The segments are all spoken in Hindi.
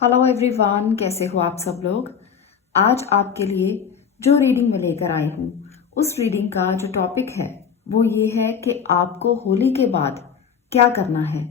हेलो एवरीवन, कैसे हो आप सब लोग। आज आपके लिए जो रीडिंग मैं लेकर आई हूँ उस रीडिंग का जो टॉपिक है वो ये है कि आपको होली के बाद क्या करना है।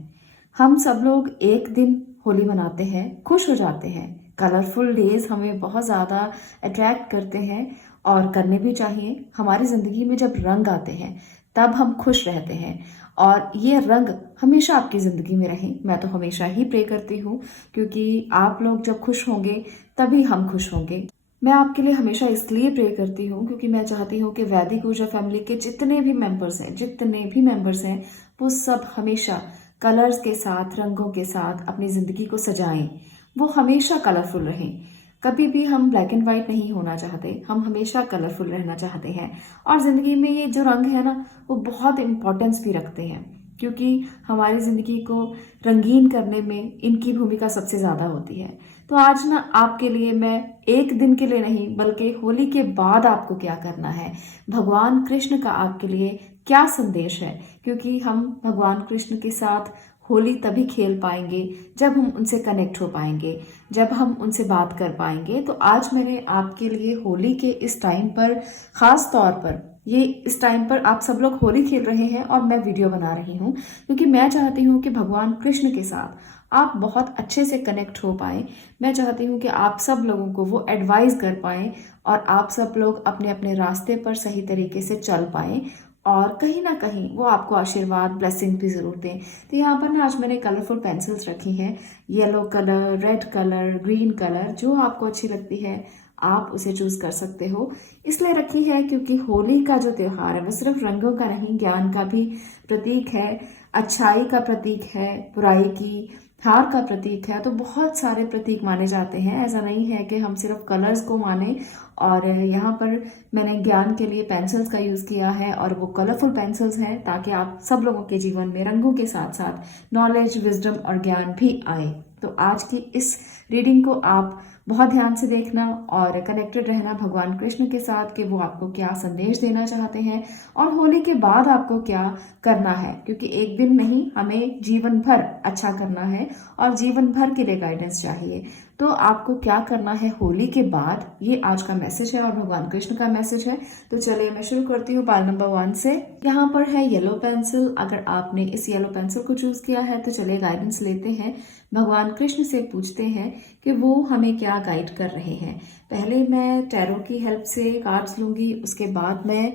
हम सब लोग एक दिन होली मनाते हैं, खुश हो जाते हैं। कलरफुल डेज हमें बहुत ज़्यादा अट्रैक्ट करते हैं और करने भी चाहिए। हमारी ज़िंदगी में जब रंग आते हैं तब हम खुश रहते हैं और ये रंग हमेशा आपकी ज़िंदगी में रहे। मैं तो हमेशा ही प्रे करती हूँ क्योंकि आप लोग जब खुश होंगे तभी हम खुश होंगे। मैं आपके लिए हमेशा इसलिए प्रे करती हूँ क्योंकि मैं चाहती हूँ कि वैदिक ऊर्जा फैमिली के जितने भी मेंबर्स हैं वो सब हमेशा कलर्स के साथ, रंगों के साथ अपनी ज़िंदगी को सजाएं। वो हमेशा कलरफुल रहें। कभी भी हम ब्लैक एंड वाइट नहीं होना चाहते, हम हमेशा कलरफुल रहना चाहते हैं। और ज़िंदगी में ये जो रंग है ना वो बहुत इम्पोर्टेंस भी रखते हैं क्योंकि हमारी ज़िंदगी को रंगीन करने में इनकी भूमिका सबसे ज़्यादा होती है। तो आज ना आपके लिए मैं एक दिन के लिए नहीं बल्कि होली के बाद आपको क्या करना है, भगवान कृष्ण का आपके लिए क्या संदेश है, क्योंकि हम भगवान कृष्ण के साथ होली तभी खेल पाएंगे जब हम उनसे कनेक्ट हो पाएंगे, जब हम उनसे बात कर पाएंगे। तो आज मैंने आपके लिए होली के इस टाइम पर, खास तौर पर ये इस टाइम पर आप सब लोग होली खेल रहे हैं और मैं वीडियो बना रही हूँ क्योंकि मैं चाहती हूँ कि भगवान कृष्ण के साथ आप बहुत अच्छे से कनेक्ट हो पाए। मैं चाहती हूँ कि आप सब लोगों को वो एडवाइस कर पाए और आप सब लोग अपने अपने रास्ते पर सही तरीके से चल पाए और कहीं ना कहीं वो आपको आशीर्वाद, ब्लेसिंग भी ज़रूर दें। तो यहाँ पर ना आज मैंने कलरफुल पेंसिल्स रखी हैं, yellow colour, red colour, green colour, जो आपको अच्छी लगती है आप उसे चूज कर सकते हो। इसलिए रखी है क्योंकि होली का जो त्योहार है वो सिर्फ रंगों का नहीं, ज्ञान का भी प्रतीक है, अच्छाई का प्रतीक है, बुराई की हार का प्रतीक है। तो बहुत सारे प्रतीक माने जाते हैं। ऐसा नहीं है कि हम सिर्फ कलर्स को माने। और यहाँ पर मैंने ज्ञान के लिए पेंसिल्स का यूज़ किया है और वो कलरफुल पेंसिल्स हैं ताकि आप सब लोगों के जीवन में रंगों के साथ साथ नॉलेज, विजडम और ज्ञान भी आए। तो आज की इस रीडिंग को आप बहुत ध्यान से देखना और कनेक्टेड रहना भगवान कृष्ण के साथ कि वो आपको क्या संदेश देना चाहते हैं और होली के बाद आपको क्या करना है, क्योंकि एक दिन नहीं, हमें जीवन भर अच्छा करना है और जीवन भर के लिए गाइडेंस चाहिए। तो आपको क्या करना है होली के बाद, ये आज का मैसेज है और भगवान कृष्ण का मैसेज है। तो चलिए मैं शुरू करती हूँ पार्ट नंबर 1 से। यहाँ पर है येलो पेंसिल। अगर आपने इस येलो पेंसिल को चूज किया है तो चलिए गाइडेंस लेते हैं, भगवान कृष्ण से पूछते हैं कि वो हमें क्या गाइड कर रहे हैं। पहले मैं टैरो की हेल्प से कार्ड्स लूंगी, उसके बाद मैं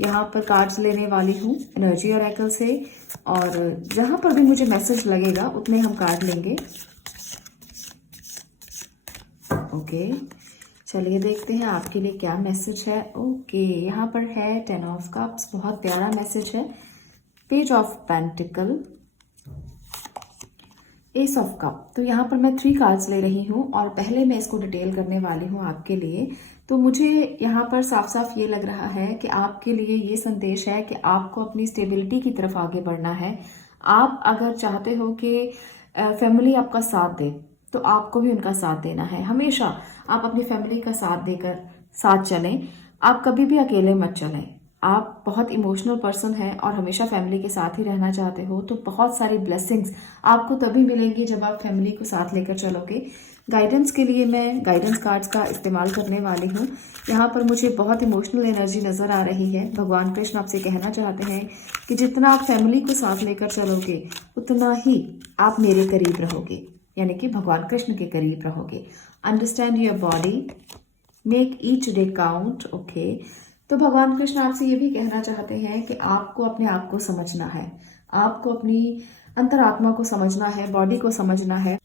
यहाँ पर कार्ड्स लेने वाली हूँ एनर्जी ऑरेकल से, और जहाँ पर भी मुझे मैसेज लगेगा उतने हम कार्ड लेंगे। ओके, चलिए देखते हैं आपके लिए क्या मैसेज है। ओके, यहाँ पर है 10 ऑफ कप्स, बहुत प्यारा मैसेज है। Page of pentacle, S of cup. तो यहाँ पर मैं 3 कार्ड्स ले रही हूँ और पहले मैं इसको डिटेल करने वाली हूँ आपके लिए। तो मुझे यहाँ पर साफ साफ ये लग रहा है कि आपके लिए ये संदेश है कि आपको अपनी स्टेबिलिटी की तरफ आगे बढ़ना है। आप अगर चाहते हो कि फैमिली आपका साथ दे तो आपको भी उनका साथ देना है। हमेशा आप अपनी फैमिली का साथ देकर साथ चलें, आप कभी भी अकेले मत चलें। आप बहुत इमोशनल पर्सन हैं और हमेशा फैमिली के साथ ही रहना चाहते हो, तो बहुत सारी ब्लेसिंग्स आपको तभी मिलेंगी जब आप फैमिली को साथ लेकर चलोगे। गाइडेंस के लिए मैं गाइडेंस कार्ड्स का इस्तेमाल करने वाली हूँ। यहाँ पर मुझे बहुत इमोशनल एनर्जी नज़र आ रही है। भगवान कृष्ण आपसे कहना चाहते हैं कि जितना आप फैमिली को साथ लेकर चलोगे उतना ही आप मेरे करीब रहोगे, यानी कि भगवान कृष्ण के करीब रहोगे। Understand your body, make each day count. Okay, तो भगवान कृष्ण आपसे ये भी कहना चाहते हैं कि आपको अपने आप को समझना है, आपको अपनी अंतरात्मा को समझना है, बॉडी को समझना है।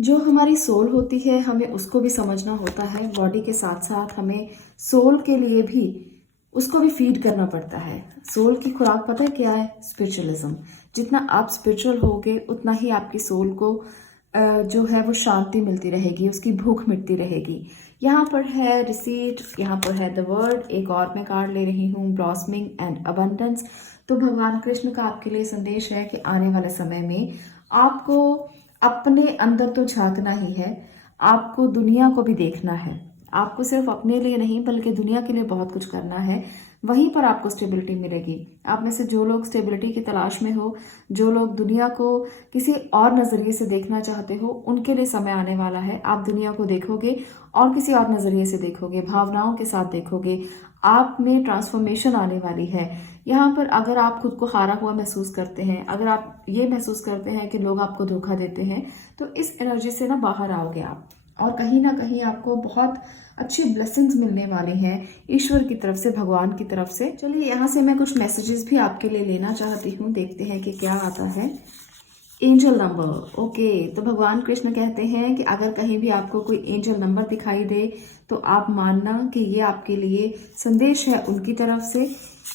जो हमारी सोल होती है हमें उसको भी समझना होता है। बॉडी के साथ साथ हमें सोल के लिए भी उसको भी फीड करना पड़ता है। सोल की खुराक पता है क्या है? स्पिरिचुअलिज्म। जितना आप स्पिरिचुअल होगे उतना ही आपकी सोल को जो है वो शांति मिलती रहेगी, उसकी भूख मिटती रहेगी। यहाँ पर है रिसीट, यहाँ पर है द वर्ड। एक और मैं कार्ड ले रही हूँ, ब्लॉसमिंग एंड अबंडेंस। तो भगवान कृष्ण का आपके लिए संदेश है कि आने वाले समय में आपको अपने अंदर तो झांकना ही है, आपको दुनिया को भी देखना है, आपको सिर्फ अपने लिए नहीं बल्कि दुनिया के लिए बहुत कुछ करना है, वहीं पर आपको स्टेबिलिटी मिलेगी। आप में से जो लोग स्टेबिलिटी की तलाश में हो, जो लोग दुनिया को किसी और नज़रिए से देखना चाहते हो, उनके लिए समय आने वाला है। आप दुनिया को देखोगे और किसी और नज़रिए से देखोगे, भावनाओं के साथ देखोगे। आप में ट्रांसफॉर्मेशन आने वाली है। यहाँ पर अगर आप खुद को हारा हुआ महसूस करते हैं, अगर आप ये महसूस करते हैं कि लोग आपको धोखा देते हैं, तो इस एनर्जी से ना बाहर आओगे आप, और कहीं ना कहीं आपको बहुत अच्छी ब्लेसिंग्स मिलने वाली हैं ईश्वर की तरफ से, भगवान की तरफ से। चलिए यहाँ से मैं कुछ मैसेजेस भी आपके लिए लेना चाहती हूँ, देखते हैं कि क्या आता है। एंजल नंबर, ओके, तो भगवान कृष्ण कहते हैं कि अगर कहीं भी आपको कोई एंजल नंबर दिखाई दे तो आप मानना कि ये आपके लिए संदेश है उनकी तरफ से।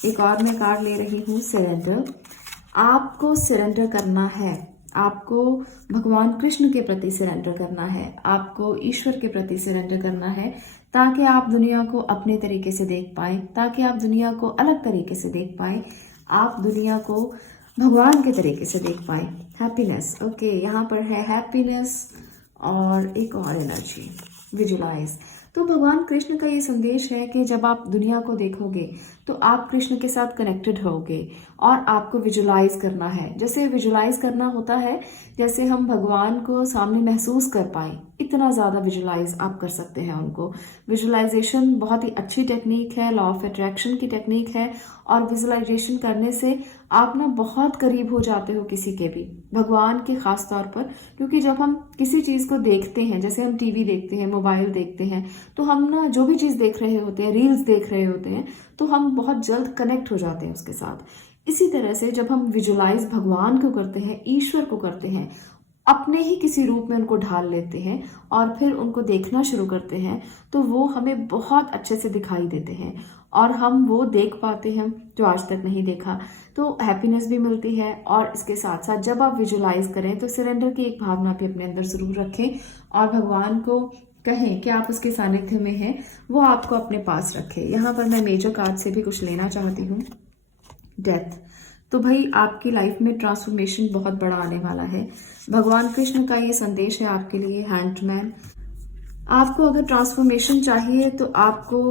एक और मैं कार्ड ले रही हूँ, सरेंडर। आपको सरेंडर करना है, आपको भगवान कृष्ण के प्रति सरेंडर करना है, आपको ईश्वर के प्रति सरेंडर करना है, ताकि आप दुनिया को अपने तरीके से देख पाए, ताकि आप दुनिया को अलग तरीके से देख पाए, आप दुनिया को भगवान के तरीके से देख पाए। हैप्पीनेस, ओके, यहाँ पर है हैप्पीनेस और एक और एनर्जी, विजुलाइज। तो भगवान कृष्ण का ये संदेश है कि जब आप दुनिया को देखोगे तो आप कृष्ण के साथ कनेक्टेड होगे, और आपको विजुलाइज करना है। जैसे विजुलाइज करना होता है, जैसे हम भगवान को सामने महसूस कर पाए, इतना ज़्यादा विजुलाइज आप कर सकते हैं उनको। विजुलाइजेशन बहुत ही अच्छी टेक्निक है, लॉ ऑफ अट्रैक्शन की टेक्निक है, और विजुलाइजेशन करने से आप ना बहुत करीब हो जाते हो किसी के भी, भगवान के खास तौर पर। क्योंकि जब हम किसी चीज़ को देखते हैं, जैसे हम टीवी देखते हैं, मोबाइल देखते हैं, तो हम ना जो भी चीज़ देख रहे होते हैं, रील्स देख रहे होते हैं, तो हम बहुत जल्द कनेक्ट हो जाते हैं उसके साथ। इसी तरह से जब हम विजुलाइज भगवान को करते हैं, ईश्वर को करते हैं, अपने ही किसी रूप में उनको ढाल लेते हैं और फिर उनको देखना शुरू करते हैं, तो वो हमें बहुत अच्छे से दिखाई देते हैं और हम वो देख पाते हैं जो आज तक नहीं देखा। तो हैप्पीनेस भी मिलती है। और इसके साथ साथ जब आप विजुलाइज करें तो सरेंडर की एक भावना भी अपने अंदर ज़रूर रखें, और भगवान को कहें कि आप उसके सानिध्य में हैं, वो आपको अपने पास रखे। यहाँ पर मैं मेजर कार्ड से भी कुछ लेना चाहती हूँ, डेथ। तो भाई आपकी लाइफ में ट्रांसफॉर्मेशन बहुत बड़ा आने वाला है। भगवान कृष्ण का ये संदेश है आपके लिए, हैंडमैन। आपको अगर ट्रांसफॉर्मेशन चाहिए तो आपको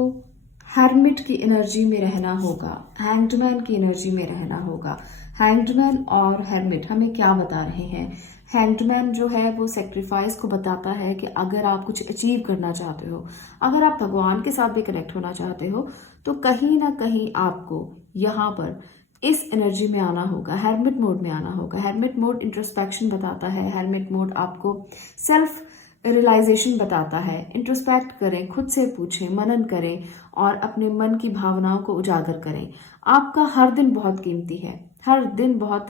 हर्मिट की एनर्जी में रहना होगा, हैंडमैन की एनर्जी में रहना होगा। हैंडमैन और हर्मिट हमें क्या बता रहे हैं? हैंडमैन जो है वो सेक्रीफाइस को बताता है कि अगर आप कुछ अचीव करना चाहते हो, अगर आप भगवान के साथ भी कनेक्ट होना चाहते हो, तो कहीं ना कहीं आपको यहाँ पर इस एनर्जी में आना होगा, हेरमिट मोड में आना होगा। हेरमिट मोड इंट्रोस्पेक्शन बताता है, हेरमिट मोड आपको सेल्फ रियलाइजेशन बताता है। इंट्रोस्पेक्ट करें, खुद से पूछें, मनन करें और अपने मन की भावनाओं को उजागर करें। आपका हर दिन बहुत कीमती है, हर दिन बहुत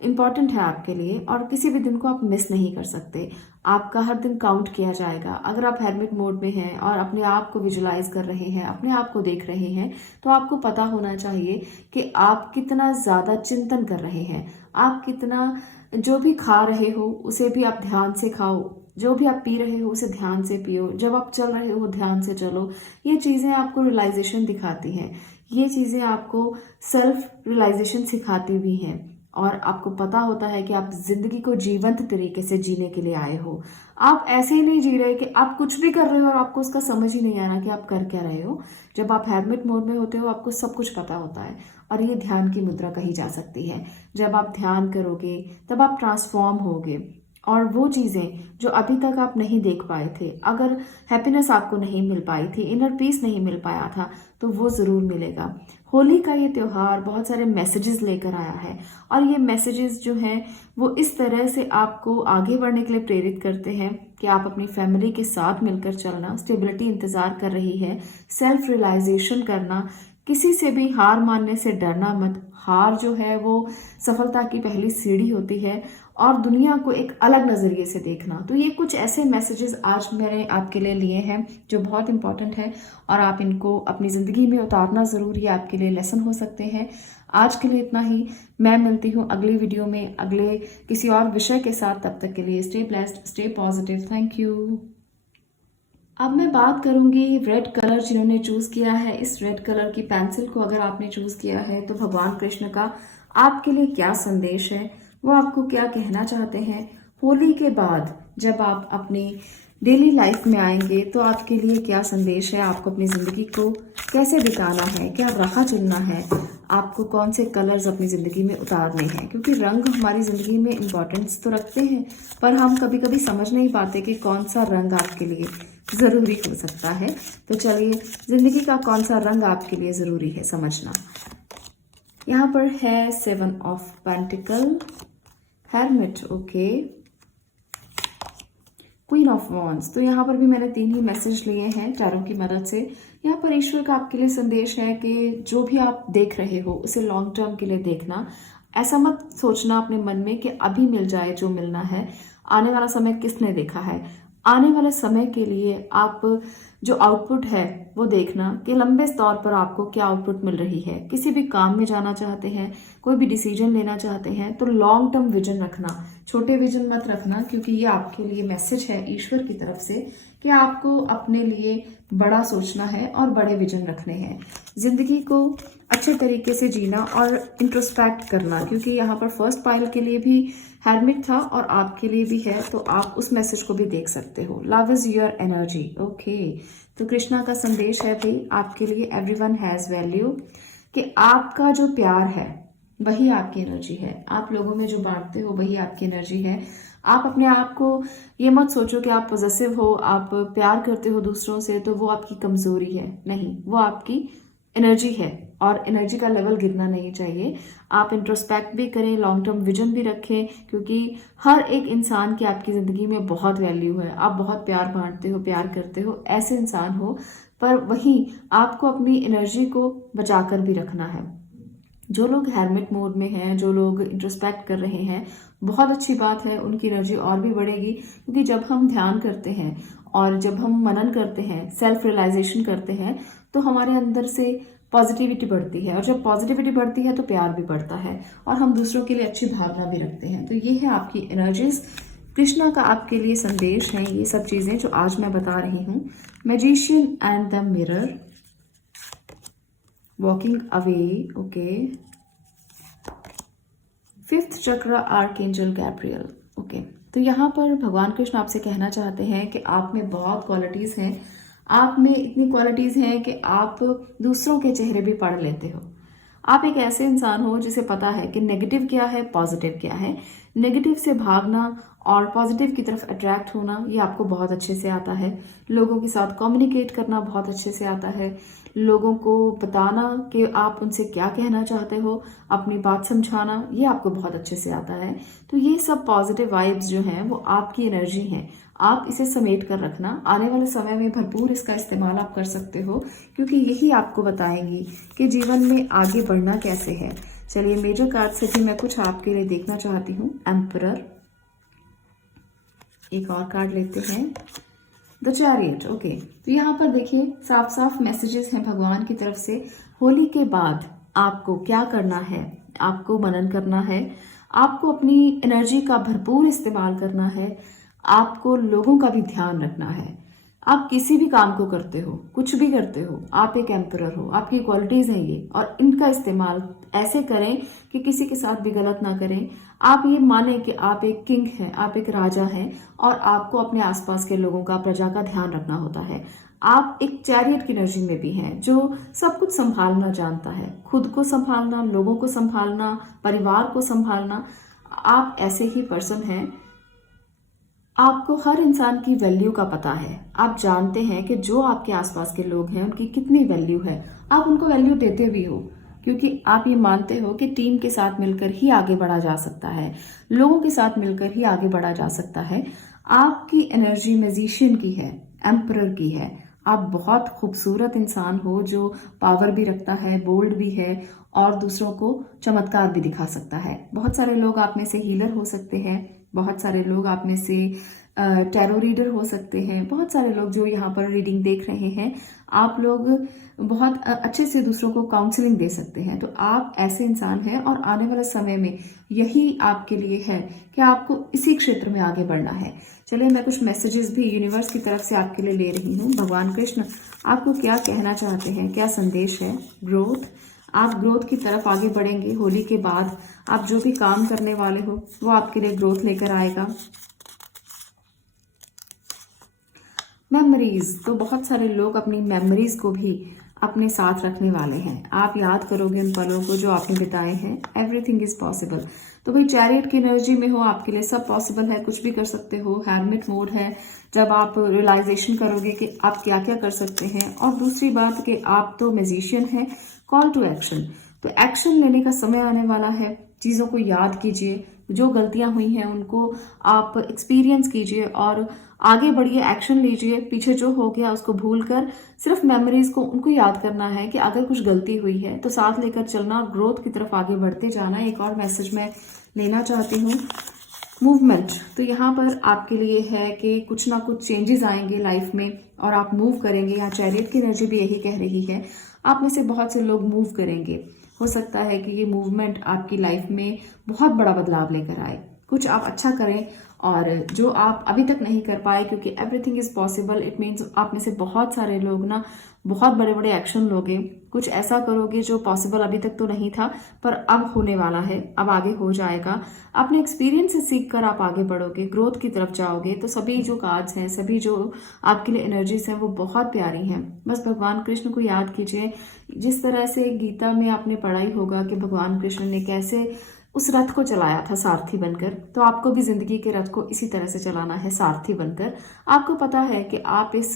इम्पॉर्टेंट है आपके लिए, और किसी भी दिन को आप मिस नहीं कर सकते। आपका हर दिन काउंट किया जाएगा। अगर आप हेरमिट मोड में हैं और अपने आप को विजुलाइज कर रहे हैं, अपने आप को देख रहे हैं, तो आपको पता होना चाहिए कि आप कितना ज़्यादा चिंतन कर रहे हैं। आप कितना, जो भी खा रहे हो उसे भी आप ध्यान से खाओ, जो भी आप पी रहे हो उसे ध्यान से पियो, जब आप चल रहे हो ध्यान से चलो। ये चीज़ें आपको रियलाइजेशन दिखाती हैं, ये चीज़ें आपको सेल्फ रियलाइजेशन सिखाती भी हैं, और आपको पता होता है कि आप जिंदगी को जीवंत तरीके से जीने के लिए आए हो। आप ऐसे ही नहीं जी रहे कि आप कुछ भी कर रहे हो और आपको उसका समझ ही नहीं आ रहा कि आप कर क्या रहे हो। जब आप हेरमिट मोड में होते हो आपको सब कुछ पता होता है, और ये ध्यान की मुद्रा कही जा सकती है। जब आप ध्यान करोगे तब आप ट्रांसफॉर्म होगे, और वो चीज़ें जो अभी तक आप नहीं देख पाए थे, अगर हैप्पीनेस आपको नहीं मिल पाई थी, इनर पीस नहीं मिल पाया था, तो वो ज़रूर मिलेगा। होली का ये त्यौहार बहुत सारे मैसेजेस लेकर आया है, और ये मैसेजेस जो हैं वो इस तरह से आपको आगे बढ़ने के लिए प्रेरित करते हैं कि आप अपनी फैमिली के साथ मिलकर चलना, स्टेबिलिटी इंतज़ार कर रही है, सेल्फ रियलाइजेशन करना, किसी से भी हार मानने से डरना मत। हार जो है वो सफलता की पहली सीढ़ी होती है, और दुनिया को एक अलग नज़रिए से देखना। तो ये कुछ ऐसे मैसेजेस आज मैंने आपके लिए लिए हैं जो बहुत इंपॉर्टेंट है, और आप इनको अपनी ज़िंदगी में उतारना ज़रूरी है, आपके लिए लेसन हो सकते हैं। आज के लिए इतना ही। मैं मिलती हूँ अगली वीडियो में अगले किसी और विषय के साथ। तब तक के लिए stay blessed, stay positive. Thank you. अब मैं बात करूंगी रेड कलर जिन्होंने चूज़ किया है। इस रेड कलर की पेंसिल को अगर आपने चूज़ किया है तो भगवान कृष्ण का आपके लिए क्या संदेश है, वो आपको क्या कहना चाहते हैं। होली के बाद जब आप अपने डेली लाइफ में आएंगे तो आपके लिए क्या संदेश है, आपको अपनी ज़िंदगी को कैसे बिताना है, क्या राह चुनना है, आपको कौन से कलर्स अपनी ज़िंदगी में उतारने हैं। क्योंकि रंग हमारी ज़िंदगी में इम्पोर्टेंस तो रखते हैं, पर हम कभी कभी समझ नहीं पाते कि कौन सा रंग आपके लिए ज़रूरी हो सकता है। तो चलिए, ज़िंदगी का कौन सा रंग आपके लिए ज़रूरी है समझना। यहाँ पर है 7 of pentacle, hermit, okay, queen of wands. तो यहाँ पर भी मैंने 3 ही मैसेज लिए हैं टैरो की मदद से। यहाँ पर ईश्वर का आपके लिए संदेश है कि जो भी आप देख रहे हो उसे लॉन्ग टर्म के लिए देखना। ऐसा मत सोचना अपने मन में कि अभी मिल जाए जो मिलना है, आने वाला समय किसने देखा है। आने वाले समय के लिए आप जो आउटपुट है वो देखना कि लंबे तौर पर आपको क्या आउटपुट मिल रही है। किसी भी काम में जाना चाहते हैं, कोई भी डिसीजन लेना चाहते हैं तो लॉन्ग टर्म विजन रखना, छोटे विजन मत रखना। क्योंकि ये आपके लिए मैसेज है ईश्वर की तरफ से कि आपको अपने लिए बड़ा सोचना है और बड़े विजन रखने हैं। जिंदगी को अच्छे तरीके से जीना और इंट्रोस्पेक्ट करना। क्योंकि यहाँ पर फर्स्ट पाइल के लिए भी हेरमिट था और आपके लिए भी है, तो आप उस मैसेज को भी देख सकते हो। Love is your energy, okay. तो कृष्णा का संदेश है भाई आपके लिए, एवरीवन हैज वैल्यू, कि आपका जो प्यार है वही आपकी एनर्जी है। आप लोगों में जो बांटते हो वही आपकी एनर्जी है। आप अपने आप को ये मत सोचो कि आप पॉजिटिव हो, आप प्यार करते हो दूसरों से तो वो आपकी कमजोरी है। नहीं, वो आपकी एनर्जी है और एनर्जी का लेवल गिरना नहीं चाहिए। आप इंट्रोस्पेक्ट भी करें, लॉन्ग टर्म विजन भी रखें, क्योंकि हर एक इंसान की आपकी ज़िंदगी में बहुत वैल्यू है। आप बहुत प्यार बांटते हो, प्यार करते हो, ऐसे इंसान हो, पर वहीं आपको अपनी एनर्जी को बचाकर भी रखना है। जो लोग हेरमिट मोड में हैं, जो लोग इंट्रोस्पेक्ट कर रहे हैं, बहुत अच्छी बात है, उनकी एनर्जी और भी बढ़ेगी। क्योंकि जब हम ध्यान करते हैं और जब हम मनन करते हैं, सेल्फ रियलाइजेशन करते हैं, तो हमारे अंदर से पॉजिटिविटी बढ़ती है, और जब पॉजिटिविटी बढ़ती है तो प्यार भी बढ़ता है और हम दूसरों के लिए अच्छी भावना भी रखते हैं। तो ये है आपकी एनर्जीज। कृष्णा का आपके लिए संदेश है ये सब चीजें जो आज मैं बता रही हूँ। Magician and the mirror, walking away, okay. 5th चक्र, आर्कएंजल गैब्रियल, ओके। तो यहाँ पर भगवान कृष्ण आपसे कहना चाहते हैं कि आप में बहुत क्वालिटीज हैं, आप में इतनी क्वालिटीज हैं कि आप दूसरों के चेहरे भी पढ़ लेते हो। आप एक ऐसे इंसान हो जिसे पता है कि नेगेटिव क्या है, पॉजिटिव क्या है। नेगेटिव से भागना और पॉजिटिव की तरफ अट्रैक्ट होना ये आपको बहुत अच्छे से आता है। लोगों के साथ कम्युनिकेट करना बहुत अच्छे से आता है। लोगों को बताना कि आप उनसे क्या कहना चाहते हो, अपनी बात समझाना, ये आपको बहुत अच्छे से आता है। तो ये सब पॉजिटिव वाइब्स जो हैं वो आपकी एनर्जी हैं। आप इसे समेट कर रखना, आने वाले समय में भरपूर इसका इस्तेमाल आप कर सकते हो, क्योंकि यही आपको बताएंगी कि जीवन में आगे बढ़ना कैसे है। चलिए, मेजर कार्ड से भी मैं कुछ आपके लिए देखना चाहती हूँ। एम्परर, एक और कार्ड लेते हैं, द चैरियट, ओके। तो यहाँ पर देखिए साफ साफ मैसेजेस हैं भगवान की तरफ से। होली के बाद आपको क्या करना है, आपको मनन करना है, आपको अपनी एनर्जी का भरपूर इस्तेमाल करना है, आपको लोगों का भी ध्यान रखना है। आप किसी भी काम को करते हो, कुछ भी करते हो, आप एक एम्परर हो, आपकी क्वालिटीज हैं ये, और इनका इस्तेमाल ऐसे करें कि किसी के साथ भी गलत ना करें। आप ये माने कि आप एक किंग हैं, आप एक राजा हैं, और आपको अपने आसपास के लोगों का, प्रजा का ध्यान रखना होता है। आप एक चैरियट की एनर्जी में भी हैं जो सब कुछ संभालना जानता है, खुद को संभालना, लोगों को संभालना, परिवार को संभालना। आप ऐसे ही पर्सन हैं। आपको हर इंसान की वैल्यू का पता है। आप जानते हैं कि जो आपके आसपास के लोग हैं उनकी कितनी वैल्यू है। आप उनको वैल्यू देते भी हो, क्योंकि आप ये मानते हो कि टीम के साथ मिलकर ही आगे बढ़ा जा सकता है, लोगों के साथ मिलकर ही आगे बढ़ा जा सकता है। आपकी एनर्जी मैजिशियन की है, एम्परर की है। आप बहुत खूबसूरत इंसान हो जो पावर भी रखता है, बोल्ड भी है, और दूसरों को चमत्कार भी दिखा सकता है। बहुत सारे लोग आप में से हीलर हो सकते हैं, बहुत सारे लोग आप में से टैरो रीडर हो सकते हैं, बहुत सारे लोग जो यहाँ पर रीडिंग देख रहे हैं, आप लोग बहुत अच्छे से दूसरों को काउंसलिंग दे सकते हैं। तो आप ऐसे इंसान हैं, और आने वाले समय में यही आपके लिए है कि आपको इसी क्षेत्र में आगे बढ़ना है। चलिए, मैं कुछ मैसेजेस भी यूनिवर्स की तरफ से आपके लिए ले रही हूँ। भगवान कृष्ण आपको क्या कहना चाहते हैं, क्या संदेश है। ग्रोथ, आप ग्रोथ की तरफ आगे बढ़ेंगे। होली के बाद आप जो भी काम करने वाले हो वो आपके लिए ग्रोथ लेकर आएगा। मेमोरीज, तो बहुत सारे लोग अपनी मेमोरीज को भी अपने साथ रखने वाले हैं। आप याद करोगे उन पलों को जो आपने बिताए हैं। Everything is possible. तो भाई चैरियट की एनर्जी में हो, आपके लिए सब पॉसिबल है, कुछ भी कर सकते हो। हैरमिट मोड है, जब आप रियलाइजेशन करोगे कि आप क्या क्या कर सकते हैं। और दूसरी बात कि आप तो मैजिशियन हैं। कॉल टू एक्शन, तो एक्शन लेने का समय आने वाला है। चीज़ों को याद कीजिए, जो गलतियां हुई हैं उनको आप एक्सपीरियंस कीजिए और आगे बढ़िए, एक्शन लीजिए। पीछे जो हो गया उसको भूल कर सिर्फ मेमोरीज को उनको याद करना है कि अगर कुछ गलती हुई है तो साथ लेकर चलना और ग्रोथ की तरफ आगे बढ़ते जाना। एक और मैसेज मैं लेना चाहती हूँ, मूवमेंट। तो यहाँ पर आपके लिए है कि कुछ ना कुछ चेंजेस आएंगे लाइफ में और आप मूव करेंगे। यहाँ चैरियट की एनर्जी भी यही कह रही है, आप में से बहुत से लोग मूव करेंगे। हो सकता है कि ये मूवमेंट आपकी लाइफ में बहुत बड़ा बदलाव लेकर आए। कुछ आप अच्छा करें और जो आप अभी तक नहीं कर पाए, क्योंकि everything is possible. It means आप में से बहुत सारे लोग ना बहुत बड़े बड़े एक्शन लोगे, कुछ ऐसा करोगे जो पॉसिबल अभी तक तो नहीं था पर अब होने वाला है, अब आगे हो जाएगा। अपने एक्सपीरियंस से सीख कर आप आगे बढ़ोगे, ग्रोथ की तरफ जाओगे। तो सभी जो कार्ड्स हैं, सभी जो आपके लिए एनर्जीज हैं वो बहुत प्यारी हैं। बस भगवान कृष्ण को याद कीजिए। जिस तरह से गीता में आपने पढ़ा ही होगा कि भगवान कृष्ण ने कैसे उस रथ को चलाया था सारथी बनकर, तो आपको भी जिंदगी के रथ को इसी तरह से चलाना है, सारथी बनकर। आपको पता है कि आप इस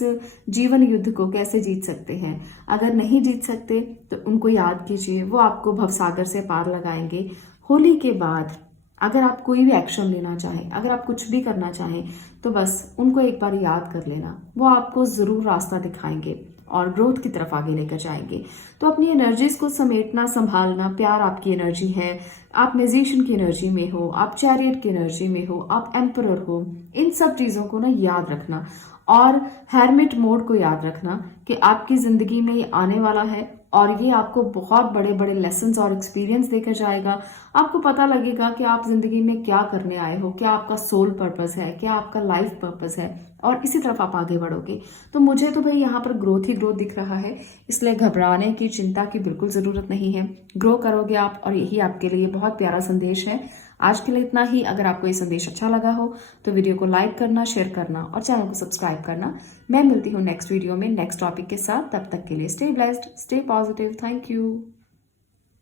जीवन युद्ध को कैसे जीत सकते हैं। अगर नहीं जीत सकते तो उनको याद कीजिए, वो आपको भवसागर से पार लगाएंगे। होली के बाद अगर आप कोई भी एक्शन लेना चाहें, अगर आप कुछ भी करना चाहें, तो बस उनको एक बार याद कर लेना। वो आपको जरूर रास्ता दिखाएंगे और ग्रोथ की तरफ आगे लेकर जाएंगे। तो अपनी एनर्जीज को समेटना, संभालना, प्यार आपकी एनर्जी है। आप म्यूजिशियन की एनर्जी में हो, आप चैरियट की एनर्जी में हो, आप एम्परर हो। इन सब चीजों को ना याद रखना और हैरमिट मोड को याद रखना कि आपकी जिंदगी में ये आने वाला है और ये आपको बहुत बड़े बड़े लेसन्स और एक्सपीरियंस देकर जाएगा। आपको पता लगेगा कि आप जिंदगी में क्या करने आए हो, क्या आपका सोल पर्पस है, क्या आपका लाइफ पर्पस है, और इसी तरफ आप आगे बढ़ोगे। तो मुझे तो भाई यहाँ पर ग्रोथ ही ग्रोथ दिख रहा है, इसलिए घबराने की, चिंता की बिल्कुल जरूरत नहीं है। ग्रो करोगे आप और यही आपके लिए बहुत प्यारा संदेश है। आज के लिए इतना ही। अगर आपको ये संदेश अच्छा लगा हो तो वीडियो को लाइक करना, शेयर करना और चैनल को सब्सक्राइब करना। मैं मिलती हूँ नेक्स्ट वीडियो में नेक्स्ट टॉपिक के साथ। तब तक के लिए stay blessed, stay positive. Thank you.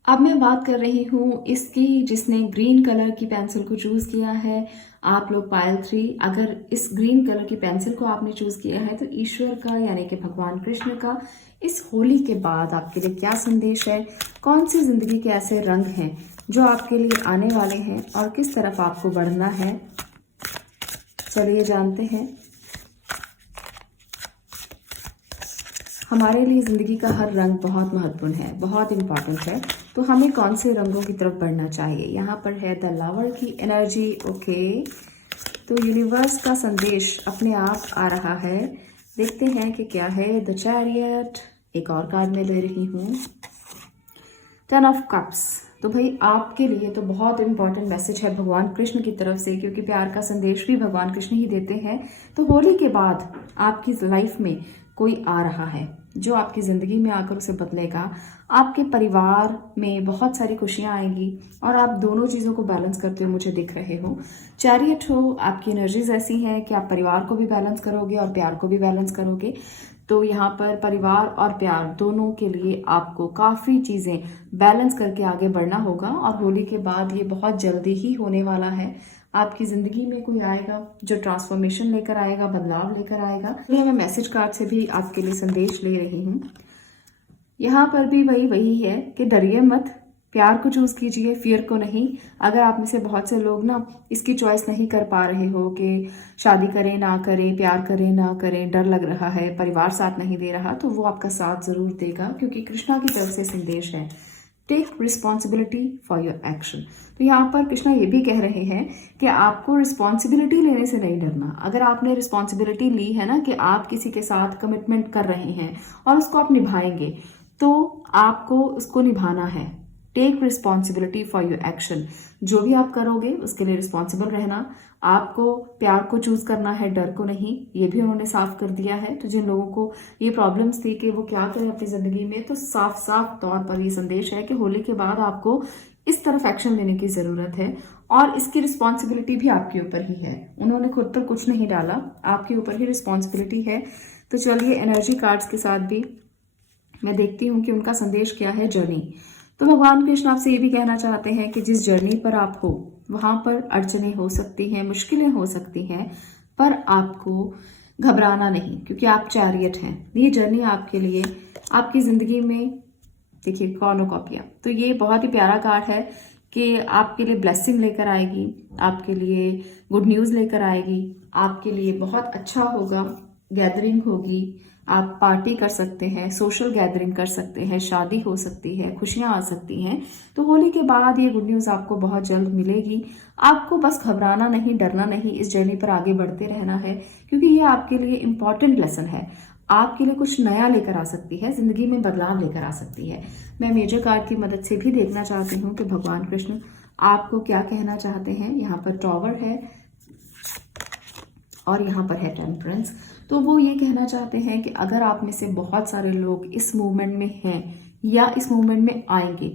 अब मैं बात कर रही हूँ इसकी जिसने ग्रीन कलर की पेंसिल को चूज किया है। आप लोग पायल 3, अगर इस ग्रीन कलर की पेंसिल को आपने चूज किया है तो ईश्वर का यानी कि भगवान कृष्ण का इस होली के बाद आपके लिए क्या संदेश है, कौन सी जिंदगी के ऐसे रंग हैं जो आपके लिए आने वाले हैं और किस तरफ आपको बढ़ना है, चलिए जानते हैं। हमारे लिए जिंदगी का हर रंग बहुत महत्वपूर्ण है, बहुत इंपॉर्टेंट है। तो हमें कौन से रंगों की तरफ बढ़ना चाहिए। यहाँ पर है द लवर की एनर्जी। ओके, तो यूनिवर्स का संदेश अपने आप आ रहा है। देखते हैं कि क्या है। द चैरियट, एक और कार्ड मैं ले रही हूँ, 10 ऑफ कप्स। तो भाई आपके लिए तो बहुत इंपॉर्टेंट मैसेज है भगवान कृष्ण की तरफ से, क्योंकि प्यार का संदेश भी भगवान कृष्ण ही देते हैं। तो होली के बाद आपकी लाइफ में कोई आ रहा है जो आपकी ज़िंदगी में आकर उसे बदलेगा। आपके परिवार में बहुत सारी खुशियां आएंगी और आप दोनों चीज़ों को बैलेंस करते हुए मुझे दिख रहे हो। चैरियट हो, आपकी एनर्जीज ऐसी हैं कि आप परिवार को भी बैलेंस करोगे और प्यार को भी बैलेंस करोगे। तो यहाँ पर परिवार और प्यार दोनों के लिए आपको काफ़ी चीज़ें बैलेंस करके आगे बढ़ना होगा और होली के बाद ये बहुत जल्दी ही होने वाला है। आपकी ज़िंदगी में कोई आएगा जो ट्रांसफॉर्मेशन लेकर आएगा, बदलाव लेकर आएगा। तो मैं मैसेज कार्ड से भी आपके लिए संदेश ले रही हूँ। यहाँ पर भी वही है कि डरिए मत, प्यार को चूज कीजिए, फियर को नहीं। अगर आप में से बहुत से लोग ना इसकी चॉइस नहीं कर पा रहे हो कि शादी करें ना करें, प्यार करें ना करें, डर लग रहा है, परिवार साथ नहीं दे रहा, तो वो आपका साथ जरूर देगा, क्योंकि कृष्णा की तरफ से संदेश है, take responsibility for your action. तो यहाँ पर कृष्णा ये भी कह रहे हैं कि आपको रिस्पॉन्सिबिलिटी लेने से नहीं डरना। अगर आपने रिस्पॉन्सिबिलिटी ली है ना कि आप किसी के साथ कमिटमेंट कर रहे हैं और उसको आप निभाएंगे, तो आपको उसको निभाना है। Take responsibility for your action. जो भी आप करोगे उसके लिए रिस्पॉन्सिबल रहना। आपको प्यार को चूज करना है, डर को नहीं। ये भी उन्होंने साफ कर दिया है। तो जिन लोगों को ये प्रॉब्लम्स थी कि वो क्या करें अपनी जिंदगी में, तो साफ साफ तौर पर ये संदेश है कि होली के बाद आपको इस तरफ एक्शन लेने की जरूरत है और इसकी रिस्पॉन्सिबिलिटी भी आपके ऊपर ही है। उन्होंने खुद पर कुछ नहीं डाला, आपके ऊपर ही रिस्पॉन्सिबिलिटी है। तो चलिए एनर्जी कार्ड्स के साथ भी मैं देखती हूँ कि उनका संदेश क्या है। जर्नी, तो भगवान कृष्ण आपसे ये भी कहना चाहते हैं कि जिस जर्नी पर आप हो वहां पर अड़चने हो सकती हैं, मुश्किलें हो सकती हैं, पर आपको घबराना नहीं, क्योंकि आप चैरियट हैं। ये जर्नी आपके लिए आपकी जिंदगी में, देखिए कॉर्नोकॉपिया, तो ये बहुत ही प्यारा कार्ड है कि आपके लिए ब्लेसिंग लेकर आएगी, आपके लिए गुड न्यूज़ लेकर आएगी, आपके लिए बहुत अच्छा होगा। गैदरिंग होगी, आप पार्टी कर सकते हैं, सोशल गैदरिंग कर सकते हैं, शादी हो सकती है, खुशियां आ सकती हैं। तो होली के बाद ये गुड न्यूज़ आपको बहुत जल्द मिलेगी। आपको बस घबराना नहीं, डरना नहीं, इस जर्नी पर आगे बढ़ते रहना है, क्योंकि ये आपके लिए इम्पॉर्टेंट लेसन है। आपके लिए कुछ नया लेकर आ सकती है, जिंदगी में बदलाव लेकर आ सकती है। मैं मेजर कार्ड की मदद से भी देखना चाहती हूँ कि भगवान कृष्ण आपको क्या कहना चाहते हैं। यहाँ पर टॉवर है और यहाँ पर है टेम्परेंस। तो वो ये कहना चाहते हैं कि अगर आप में से बहुत सारे लोग इस मूवमेंट में हैं या इस मूवमेंट में आएंगे,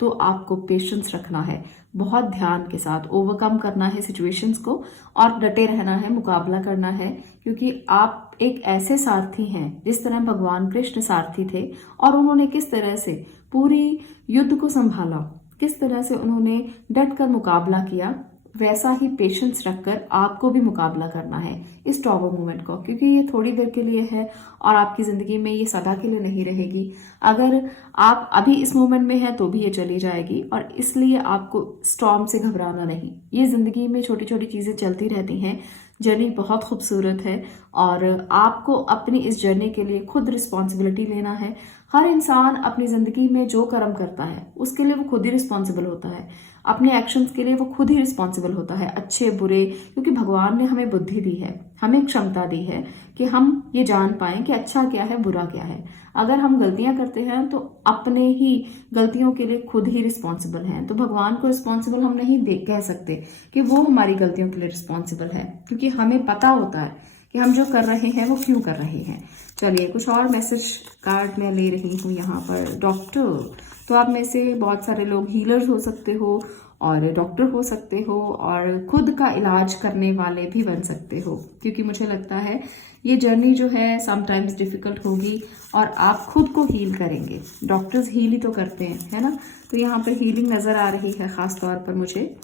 तो आपको पेशेंस रखना है, बहुत ध्यान के साथ ओवरकम करना है सिचुएशंस को और डटे रहना है, मुकाबला करना है, क्योंकि आप एक ऐसे सारथी हैं जिस तरह भगवान कृष्ण सारथी थे और उन्होंने किस तरह से पूरी युद्ध को संभाला, किस तरह से उन्होंने डट कर मुकाबला किया, वैसा ही पेशेंस रखकर आपको भी मुकाबला करना है इस टॉवर मूवमेंट को, क्योंकि ये थोड़ी देर के लिए है और आपकी जिंदगी में ये सदा के लिए नहीं रहेगी। अगर आप अभी इस मूवमेंट में हैं तो भी ये चली जाएगी, और इसलिए आपको स्टॉर्म से घबराना नहीं। ये जिंदगी में छोटी छोटी चीजें चलती रहती हैं। जर्नी बहुत खूबसूरत है और आपको अपनी इस जर्नी के लिए खुद रिस्पॉन्सिबिलिटी लेना है। हर इंसान अपनी जिंदगी में जो कर्म करता है उसके लिए वो खुद ही रिस्पॉन्सिबल होता है, अपने एक्शंस के लिए वो खुद ही रिस्पॉन्सिबल होता है, अच्छे बुरे, क्योंकि भगवान ने हमें बुद्धि दी है, हमें क्षमता दी है कि हम ये जान पाएं कि अच्छा क्या है, बुरा क्या है। अगर हम गलतियां करते हैं तो अपने ही गलतियों के लिए खुद ही रिस्पॉन्सिबल हैं। तो भगवान को रिस्पॉन्सिबल हम नहीं कह सकते कि वो हमारी गलतियों के लिए रिस्पॉन्सिबल है, क्योंकि हमें पता होता है कि हम जो कर रहे हैं वो क्यों कर रहे हैं। चलिए कुछ और मैसेज कार्ड मैं ले रही हूँ यहाँ पर। डॉक्टर, तो आप में से बहुत सारे लोग हीलर्स हो सकते हो और डॉक्टर हो सकते हो और खुद का इलाज करने वाले भी बन सकते हो, क्योंकि मुझे लगता है ये जर्नी जो है समटाइम्स डिफिकल्ट होगी और आप खुद को हील करेंगे। डॉक्टर्स हील ही तो करते हैं, है ना। तो यहाँ पर हीलिंग नज़र आ रही है, ख़ास तौर पर मुझे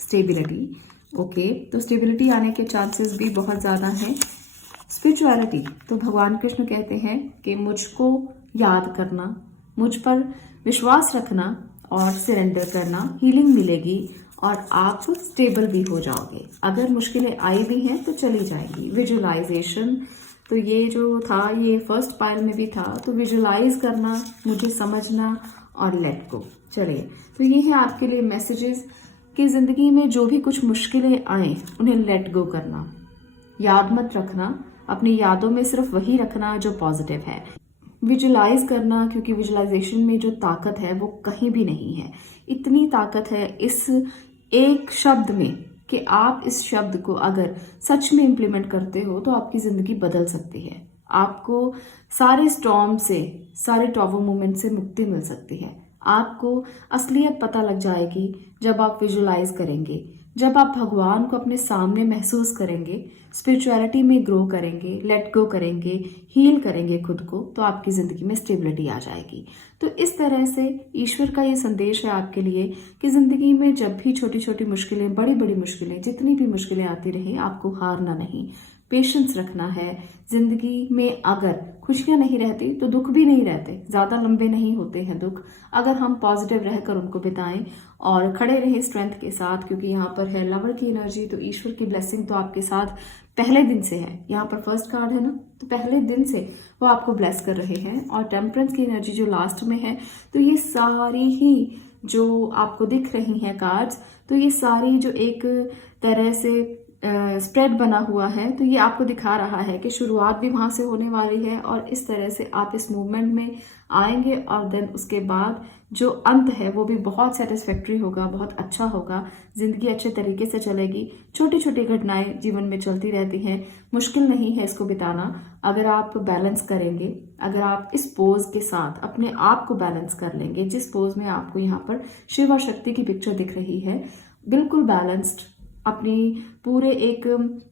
स्टेबिलिटी। ओके, तो स्टेबिलिटी आने के चांसेस भी बहुत ज़्यादा हैं। स्पिरिचुअलिटी, तो भगवान कृष्ण कहते हैं कि मुझको याद करना, मुझ पर विश्वास रखना और सरेंडर करना, हीलिंग मिलेगी और आप स्टेबल भी हो जाओगे। अगर मुश्किलें आई भी हैं तो चली जाएंगी। विजुअलाइजेशन, तो ये जो था ये फर्स्ट पाइल में भी था, तो विजुअलाइज करना, मुझे समझना और लेट गो। चलिए, तो ये है आपके लिए मैसेजेस कि जिंदगी में जो भी कुछ मुश्किलें आए उन्हें लेट गो करना, याद मत रखना, अपनी यादों में सिर्फ वही रखना जो पॉजिटिव है। विजुलाइज करना, क्योंकि विजुलाइजेशन में जो ताकत है वो कहीं भी नहीं है। इतनी ताकत है इस एक शब्द में कि आप इस शब्द को अगर सच में इम्प्लीमेंट करते हो तो आपकी जिंदगी बदल सकती है। आपको सारे स्टॉर्म से, सारे टॉवर मूवमेंट से मुक्ति मिल सकती है। आपको असलियत पता लग जाएगी जब आप विजुलाइज करेंगे, जब आप भगवान को अपने सामने महसूस करेंगे, स्पिरिचुअलिटी में ग्रो करेंगे, लेट गो करेंगे, हील करेंगे खुद को, तो आपकी ज़िंदगी में स्टेबिलिटी आ जाएगी। तो इस तरह से ईश्वर का ये संदेश है आपके लिए कि ज़िंदगी में जब भी छोटी छोटी मुश्किलें, बड़ी बड़ी मुश्किलें, जितनी भी मुश्किलें आती रहें, आपको हारना नहीं, पेशेंस रखना है। जिंदगी में अगर खुशियां नहीं रहती तो दुख भी नहीं रहते, ज़्यादा लंबे नहीं होते हैं दुख। अगर हम पॉजिटिव रहकर उनको बिताएं और खड़े रहें स्ट्रेंथ के साथ, क्योंकि यहाँ पर है लवर की एनर्जी, तो ईश्वर की ब्लेसिंग तो आपके साथ पहले दिन से है। यहाँ पर फर्स्ट कार्ड है ना, तो पहले दिन से वो आपको ब्लेस कर रहे हैं। और टेम्परेंस की एनर्जी जो लास्ट में है, तो ये सारी ही जो आपको दिख रही हैं कार्ड्स, तो ये सारी जो एक तरह से स्प्रेड बना हुआ है, तो ये आपको दिखा रहा है कि शुरुआत भी वहां से होने वाली है और इस तरह से आप इस मूवमेंट में आएंगे और देन उसके बाद जो अंत है वो भी बहुत सेटिस्फैक्ट्री होगा, बहुत अच्छा होगा, जिंदगी अच्छे तरीके से चलेगी। छोटी छोटी घटनाएं जीवन में चलती रहती हैं, मुश्किल नहीं है इसको बिताना। अगर आप बैलेंस करेंगे, अगर आप इस पोज के साथ अपने आप को बैलेंस कर लेंगे, जिस पोज में आपको यहाँ पर शिव और शक्ति की पिक्चर दिख रही है, बिल्कुल बैलेंस्ड अपनी पूरे एक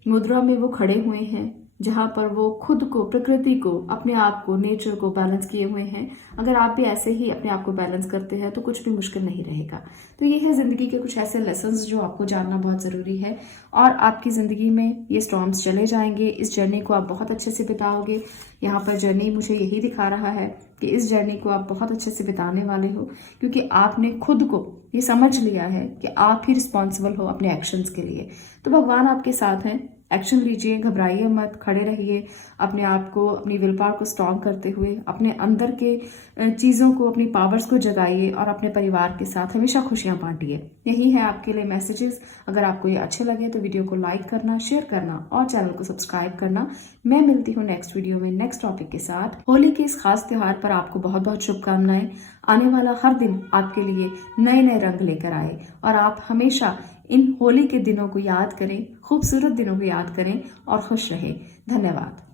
मुद्रा में वो खड़े हुए हैं, जहाँ पर वो खुद को, प्रकृति को, अपने आप को, नेचर को बैलेंस किए हुए हैं। अगर आप भी ऐसे ही अपने आप को बैलेंस करते हैं तो कुछ भी मुश्किल नहीं रहेगा। तो ये है ज़िंदगी के कुछ ऐसे लेसन्स जो आपको जानना बहुत ज़रूरी है, और आपकी ज़िंदगी में ये स्टॉर्म्स चले जाएंगे। इस जर्नी को आप बहुत अच्छे से बिताओगे। यहाँ पर जर्नी मुझे यही दिखा रहा है कि इस जर्नी को आप बहुत अच्छे से बिताने वाले हो, क्योंकि आपने खुद को ये समझ लिया है कि आप ही रिस्पॉन्सिबल हो अपने एक्शंस के लिए। तो भगवान आपके साथ हैं, एक्शन लीजिए, घबराइए मत, खड़े रहिए, अपने आप को, अपनी विल पावर को स्ट्रॉन्ग करते हुए अपने अंदर के चीज़ों को, अपनी पावर्स को जगाइए और अपने परिवार के साथ हमेशा खुशियां बांटिए। यही है आपके लिए मैसेजेस। अगर आपको ये अच्छे लगे तो वीडियो को लाइक करना, शेयर करना और चैनल को सब्सक्राइब करना। मैं मिलती हूँ नेक्स्ट वीडियो में नेक्स्ट टॉपिक के साथ। होली के इस खास त्योहार पर आपको बहुत बहुत शुभकामनाएं। आने वाला हर दिन आपके लिए नए नए रंग लेकर आए और आप हमेशा इन होली के दिनों को याद करें, खूबसूरत दिनों को याद करें और खुश रहें। धन्यवाद।